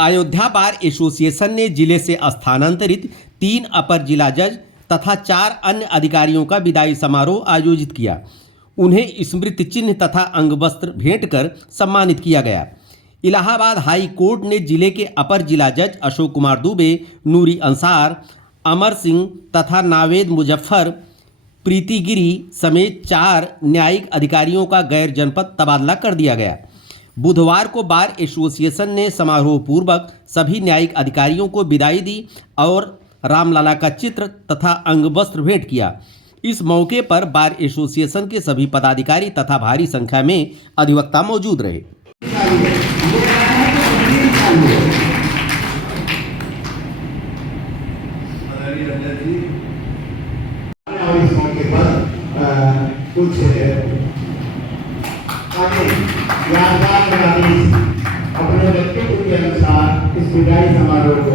Ayodhya bar association ने जिले से स्थानांतरित 3 अपर जिला जज तथा 4 अन्य अधिकारियों का विदाई समारोह आयोजित किया। उन्हें स्मृति चिन्ह तथा अंगवस्त्र भेंट कर सम्मानित किया गया। इलाहाबाद हाई कोर्ट ने जिले के अपर जिला जज अशोक कुमार दुबे, नूरी अंसार, अमर सिंह तथा नावेद मुजफ्फर, प्रीति गिरी समेत 4 न्यायिक अधिकारियों का गैर जनपद तबादला कर दिया गया। बुधवार को बार एसोसिएशन ने समारोह पूर्वक सभी न्यायिक अधिकारियों को विदाई दी और रामलला का चित्र तथा अंगवस्त्र भेंट किया। इस मौके पर बार एसोसिएशन के सभी पदाधिकारी तथा भारी संख्या में अधिवक्ता मौजूद रहे। इस मौके पर कुछ यादगार अपने व्यक्तित्व के अनुसार इस विदाई समारोह को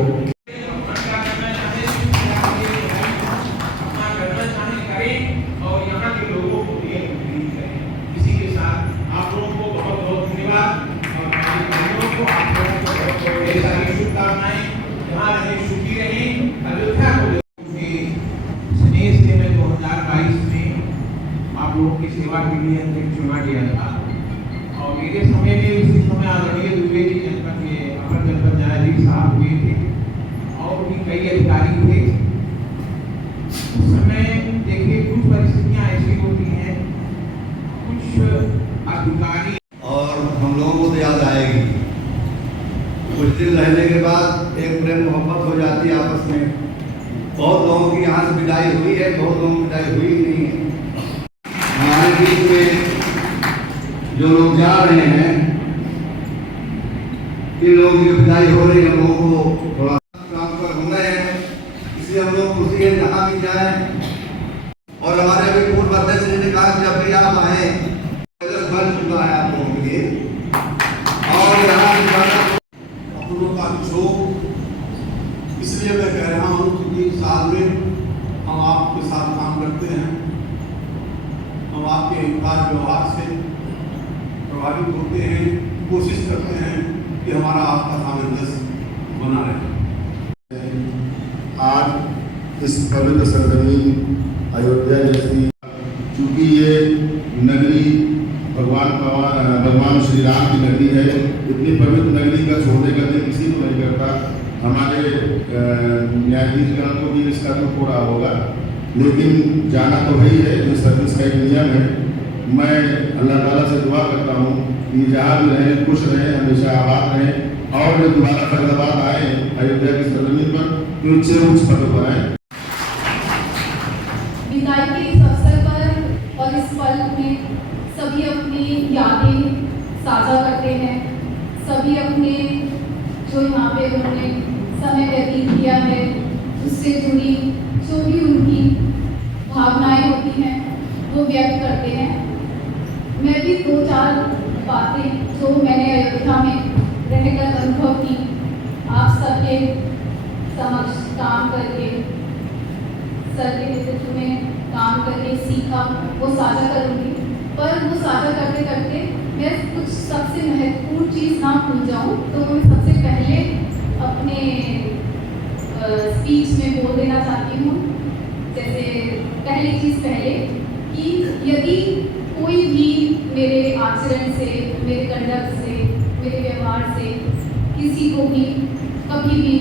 और यहाँ के लोगों को भी इसी के साथ आप लोगों को बहुत बहुत धन्यवाद और भाइयों को आप लोगों को बहुत बहुत ढेर सारी शुभकामनाएं। जहाँ रहे सुखी रहे। अयोध्या को स्नेह से मैं 2022 में आप लोगों की सेवा के लिए अध्यक्ष चुना गया था और मेरे समय में उसी समय आदरणीय दुबे जी जनपद के अपर जनपद न्यायाधीश साहब हुए थे और भी कई अधिकारी थे। उस समय देखिए कुछ परिस्थितियां ऐसी होती हैं, कुछ अधिकारी और हम लोगों को तो याद आएगी। कुछ दिन रहने के बाद एक प्रेम मोहब्बत हो जाती है आपस में। बहुत लोगों की यहाँ से विदाई हुई है, बहुत लोगों की विदाई हुई नहीं है। हमारे बीच में जो लोग जा रहे हैं, इन लोगों की विदाई हो रही है, लोगों को थोड़ा काम पर हो गए हैं, इसलिए हम लोग खुशी है जहाँ भी जाए। और हमारे अभी पूर्व अध्यक्ष जी ने कहा कि जब भी आप आए बन चुका है आप लोगों के लिए और यहाँ अपनों का शोक इसलिए मैं कह रहा हूँ क्योंकि साल में हम आपके साथ काम करते हैं, हम आपके कार्य व्यवहार से प्रभावित होते हैं, कोशिश करते हैं कि हमारा आपका सामंजस्य बना रहे। आज इस पवित्र सरजमीन अयोध्या जैसी, चूँकि ये नगरी भगवान श्री राम की नगरी है, इतनी पवित्र नगरी का छोड़ने का दिल किसी को नहीं करता। हमारे न्यायाधीश गण को भी इसका दुख हो रहा होगा, लेकिन जाना तो वही है, जो सर्विस का एक नियम है। मैं अल्लाह ताला से दुआ करता हूँ कि जहाँ भी रहें खुश रहें, हमेशा आबाद रहें और जो दोबारा फैजाबाद आए अयोध्या की सरजमीन पर तो उच्च पद पर आए। विदाई के इस अवसर पर और इस पल में सभी अपनी यादें साझा करते हैं। सभी अपने जो यहाँ पे उन्होंने समय व्यतीत किया है उससे जुड़ी जो भी उनकी भावनाएं होती हैं वो व्यक्त करते हैं। मैं भी 2-4 बातें जो मैंने अयोध्या में रहकर अनुभव की, आप सबके समक्ष काम करके सर के नेतृत्व में काम करके सीखा, वो साझा करूँगी। पर वो साझा करते करते मैं कुछ सबसे महत्वपूर्ण चीज़ ना भूल जाऊँ, तो मैं सबसे पहले अपने स्पीच में बोल देना चाहती हूँ। जैसे पहली चीज़ पहले कि यदि कोई भी मेरे आचरण से, मेरे कंडक्ट से, मेरे व्यवहार से किसी को भी कभी भी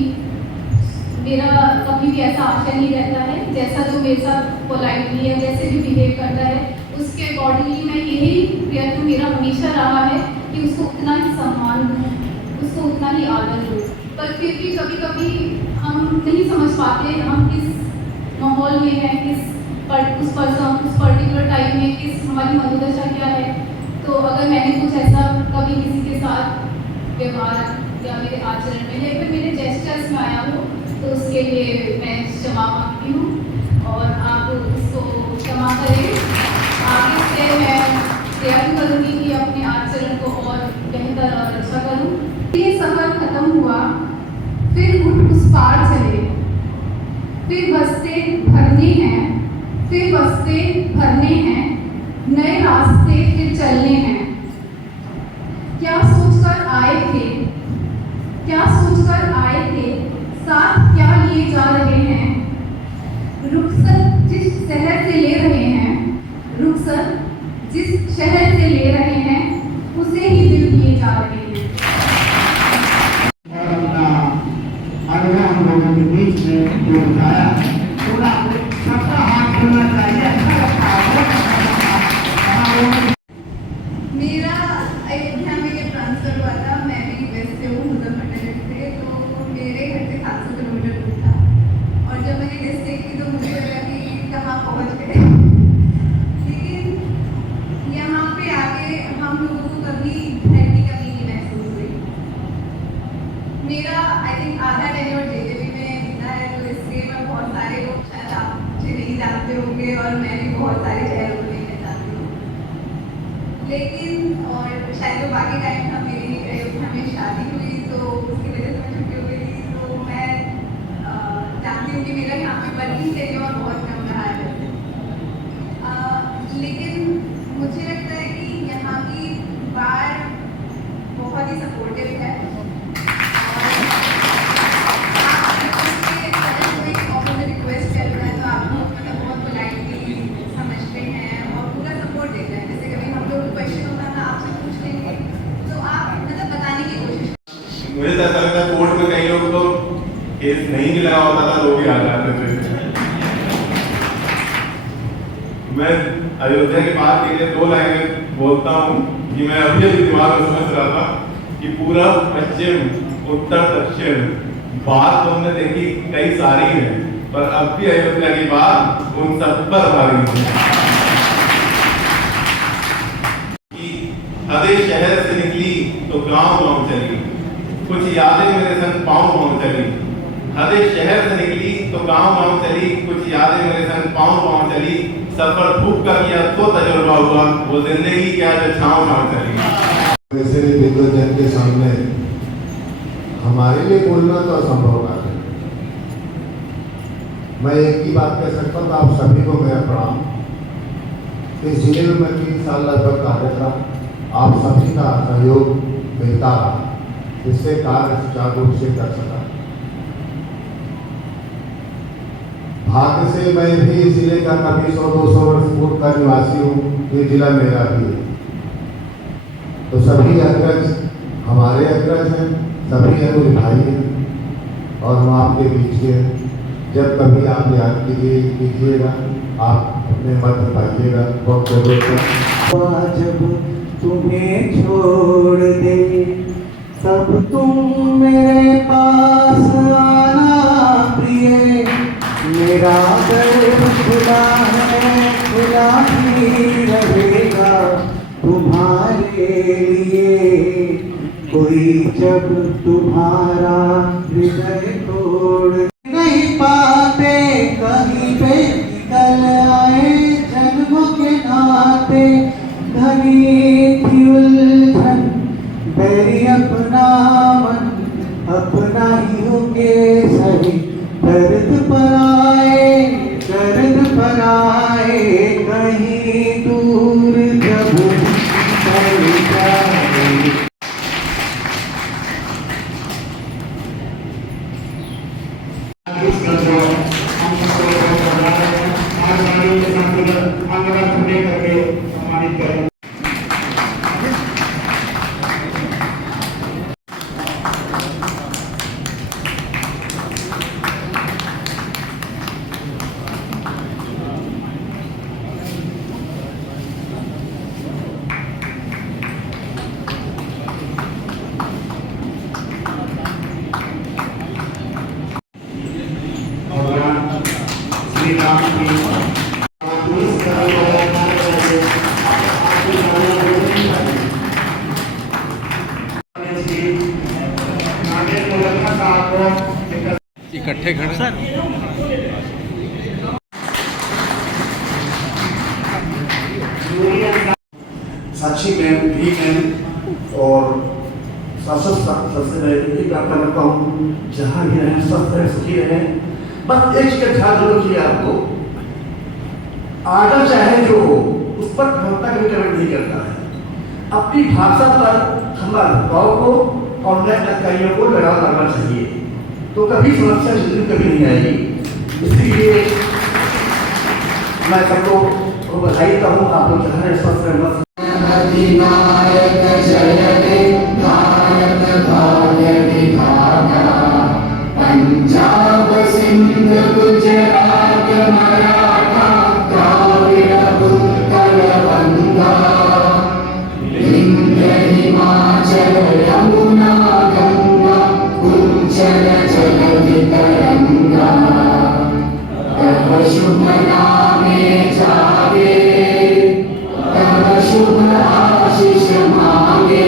मेरा कभी भी ऐसा आशय नहीं रहता है, जैसा जो मेरे साथ पोलाइटली है, जैसे भी बिहेव करता है, उसके अकॉर्डिंगली मैं यही प्रयत्न मेरा हमेशा रहा है कि उसको उतना ही सम्मान दूँ, उसको उतना ही आदर दूँ। पर फिर भी कभी कभी हम नहीं समझ पाते हम किस माहौल में हैं, उस पर्टिकुलर टाइम में किस हमारी मनोदशा क्या है। तो अगर मैंने कुछ ऐसा कभी किसी के साथ व्यवहार या मेरे आचरण में या फिर मेरे जेस्चर्स में आया हो तो उसके लिए मैं क्षमा मांगती हूँ और आप इसको क्षमा करें। आगे से मैं प्रयत्न करूँगी कि अपने आचरण को और बेहतर और अच्छा करूँ। ये सफ़र खत्म हुआ, फिर उठ उस पार चले, फिर बस्ते भरने हैं, फिर बस्ते भरने हैं, नए रास्ते फिर चलने हैं। क्या सोचकर आए थे, क्या सोच साथ क्या लिए जा रहे हैं, रुखसत जिस शहर से ले रहे हैं, रुखसत जिस शहर से ले रहे हैं उसे ही दिल दिए जा रहे हैं। और अपना अनुभव हम लोगों के बीच में जो बताया थोड़ा सबका हाथ खुलना चाहिए। अच्छा लगता है। मेरा अयोध्या में ये ट्रांसफर हुआ था। मैं भी वेस्ट से हूँ, मुजफ्फरनगर से, तो मेरे घर से 700 किलोमीटर दूर था। और जब मैंने डिस्ट्रिक्ट की तो मुझे लगा कि कहाँ पहुँच गए, लेकिन यहाँ पे आके हम लोगों को कभी घर की कमी नहीं महसूस हुई। मेरा आई थिंक आधा टेन्योर जेजेपी में बीता है, तो इसलिए मैं बहुत सारे लोग शायद आप मुझे नहीं जानते होंगे और मैं भी बहुत सारे चेहरों को नहीं जानती हूँ। लेकिन और शायद जो बाकी टाइम था मेरी अयोध्या में शादी हुई तो उसकी वजह से मैं छुट्टी हो गई थी, तो मैं जानती हूँ कि मेरा यहाँ पे वर्किंग टेन्योर बहुत कम रहा है। लेकिन मुझे लगता है कि यहाँ की बार बहुत ही सपोर्टिव है। रिक्वेस्ट कर रहा है तो आप लोग मतलब बहुत पोलाइटली समझते हैं और पूरा सपोर्ट देते हैं। जैसे कभी हम लोग क्वेश्चन होता है आपसे पूछ लेंगे तो आप मतलब बताने की कोशिश। मुझे तो ऐसा लगता है कोर्ट में कई लोग तो केस नहीं भी लगा होता था, लोग भी आ जाते थे। मैं अयोध्या की बात के लिए 2 लाइनें बोलता हूँ कि मैं अभी दिमाग में समझ रहा था कि पूरा पश्चिम, उत्तर, दक्षिण बात तो हमने देखी कई सारी है, पर अब भी अयोध्या की बात उन सब पर भारी है कि हदे शहर से निकली तो गांव चली, कुछ यादें मेरे संग पाँव चली। हदे शहर से निकली तो गांव चली, कुछ यादें मेरे संग पाँव चली। सफर खूब कर लिया तो तजुर्बा हुआ, वो जिंदगी क्या जो छाँव चली। वैसे विद्वजन के सामने हमारे लिए बोलना तो असंभव बात है। मैं एक ही बात कह सकता हूँ, आप सभी को मेरा प्रणाम। इस जिले में मैं 3 साल लगभग कार्यरत रहा, आप सभी का सहयोग मिलता रहा, जिससे कार्य सुचारू रूप से कर सका। भाग्य से मैं भी इस जिले का कभी 100-200 वर्ष पूर्व का निवासी हूँ, ये जिला मेरा भी है। तो सभी अग्रज हमारे अग्रज हैं, सभी अनुज भाई हैं और हम आपके बीच के हैं। जब कभी आप याद कीजिएगा, आप अपने मत पाइएगा। बहुत बहुत जब तुम्हें छोड़ दे तब तुम मेरे पास आना प्रिय, मेरा दर खुला है, खुला ही रहेगा तुम्हारे लिए। कोई जब तुम्हारा हृदय तोड़ नहीं पाते, कहीं पे निकल आए जन्मों के नाते। घनी थी उलझन मेरी, अपना मन अपना ही होके सही। दर्द पर आए, दर्द पर आए, कहीं दूर जब चल जाए। इकट्ठे खड़े सर। साक्षी मैम, भी मैम और सबसे मैं यही प्रार्थना करता हूँ, जहाँ भी रहें स्वस्थ रहें, सुखी रहें। बस एक चीज का ध्यान जरूर रखिए, आपको आर्डर चाहे जो हो उस पर क्षमता कभी कमेंट नहीं करता है। अपनी भाषा पर हमारे अभिभावकों को, ऑनलाइन अधिकारियों को लगाव करना चाहिए। तो कभी समस्या जिंदगी कभी नहीं आएगी। इसीलिए मैं सबको बधाई कहूँ, आप लोग चाहे स्वस्थ रहना। अधिनायक जयते भारत भाग्य विधाता, पंजाब सिंध गुजरात मराठा द्राविड़ उत्कल बंगा, विंध्य हिमाचल यमुना गंगा उज्जल जलधि तरंगा, तव शुभ नामे जागे, तव शुभ आशीष मांगे।